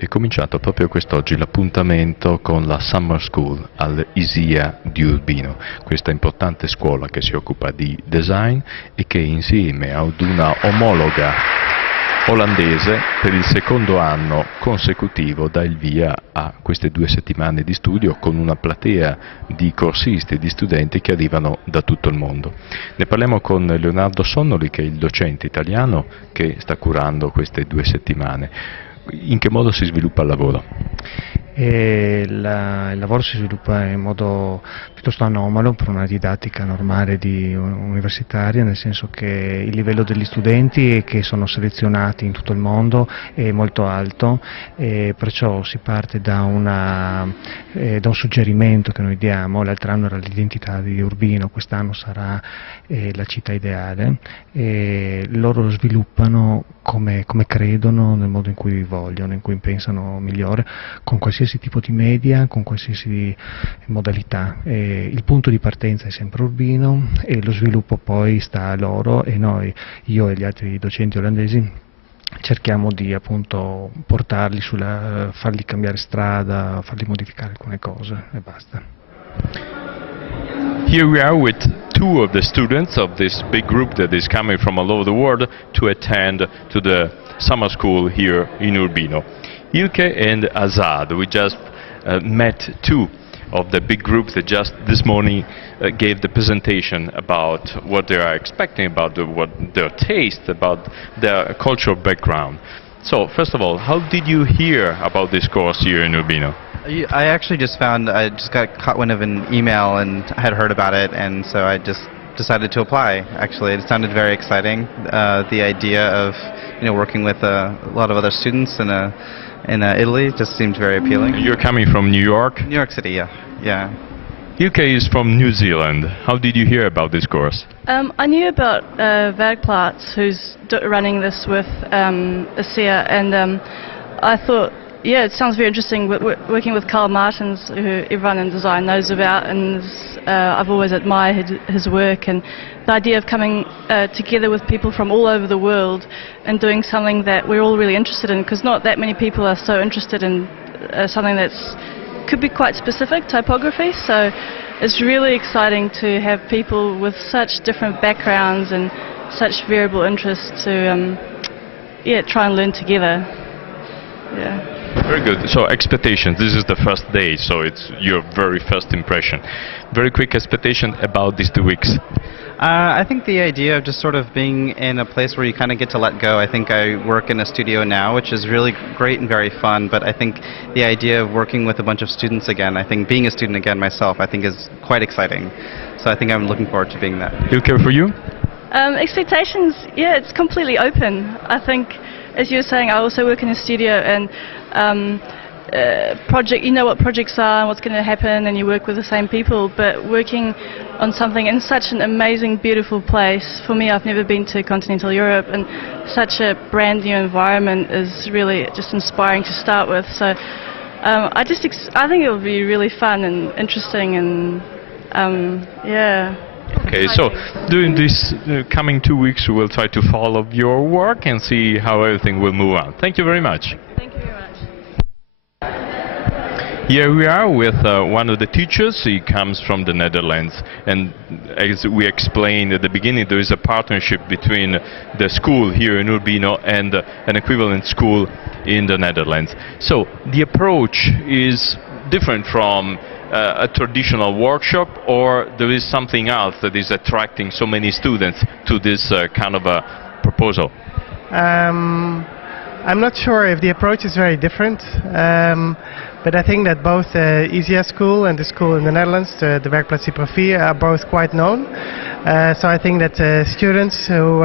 È cominciato proprio quest'oggi l'appuntamento con la Summerschool al ISIA di Urbino, questa importante scuola che si occupa di design e che insieme ad una omologa olandese per il secondo anno consecutivo dà il via a queste 2 settimane di studio con una platea di corsisti e di studenti che arrivano da tutto il mondo. Ne parliamo con Leonardo Sonnoli, che è il docente italiano che sta curando queste 2 settimane. In che modo si sviluppa il lavoro? Il lavoro si sviluppa in modo piuttosto anomalo per una didattica normale universitaria, nel senso che il livello degli studenti che sono selezionati in tutto il mondo è molto alto e perciò si parte da un suggerimento che noi diamo. L'altro anno era l'identità di Urbino, quest'anno sarà la città ideale, e loro lo sviluppano come credono, nel modo in cui vogliono, in cui pensano migliore, con qualsiasi tipo di media, con qualsiasi modalità. Il punto di partenza è sempre Urbino e lo sviluppo poi sta a loro, e noi, io e gli altri docenti olandesi, cerchiamo di appunto portarli farli cambiare strada, farli modificare alcune cose e basta. Here we are with 2 of the students of this big group that is coming from all over the world to attend to the summer school here in Urbino. Ilke and Azad, we just met 2 of the big group that just this morning gave the presentation about what they are expecting, about what their taste, about their cultural background. So, first of all, how did you hear about this course here in Urbino? I actually I just got caught wind of an email and I had heard about it, and so I just decided to apply. Actually, it sounded very exciting. The idea of working with a lot of other students in Italy just seemed very appealing. You're coming from New York? New York City, yeah. Ilke is from New Zealand. How did you hear about this course? I knew about Werkplaats, who's running this with ISIA, and I thought, yeah, it sounds very interesting. Working with Karl Martens, who everyone in design knows about, and I've always admired his work, and the idea of coming together with people from all over the world and doing something that we're all really interested in, because not that many people are so interested in something that's could be quite specific, typography. So it's really exciting to have people with such different backgrounds and such variable interests to try and learn together. Yeah. Very good. So expectations, this is the first day, so it's your very first impression. Very quick expectation about these 2 weeks. I think the idea of just sort of being in a place where you kind of get to let go. I think I work in a studio now, which is really great and very fun, but I think the idea of working with a bunch of students again, I think being a student again myself, I think is quite exciting. So I think I'm looking forward to being that. Ilke, for you? Expectations, yeah, it's completely open. I think, as you were saying, I also work in a studio, and you know what projects are and what's going to happen, and you work with the same people, but working on something in such an amazing, beautiful place. For me, I've never been to continental Europe, and such a brand new environment is really just inspiring to start with. So I think it will be really fun and interesting, and yeah. Okay, so during these coming 2 weeks we will try to follow your work and see how everything will move on. Thank you very much. Thank you very much. Here we are with one of the teachers. He comes from the Netherlands, and as we explained at the beginning, there is a partnership between the school here in Urbino and an equivalent school in the Netherlands. So the approach is different from a traditional workshop, or there is something else that is attracting so many students to this kind of a proposal? I'm not sure if the approach is very different, but I think that both the ISIA school and the school in the Netherlands, the Werkplaats Typografie, are both quite known. So I think that students who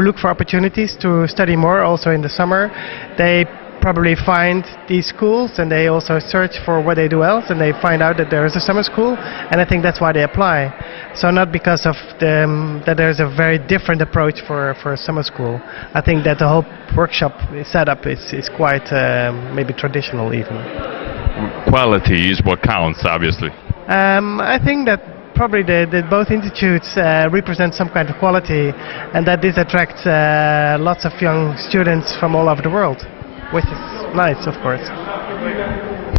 look for opportunities to study more, also in the summer, they probably find these schools, and they also search for what they do else, and they find out that there is a summer school, and I think that's why they apply. So not because of that there's a very different approach for a summer school. I think that the whole workshop setup is quite maybe traditional even. Quality is what counts, obviously. I think that probably both institutes represent some kind of quality, and that this attracts lots of young students from all over the world. which is nice, of course.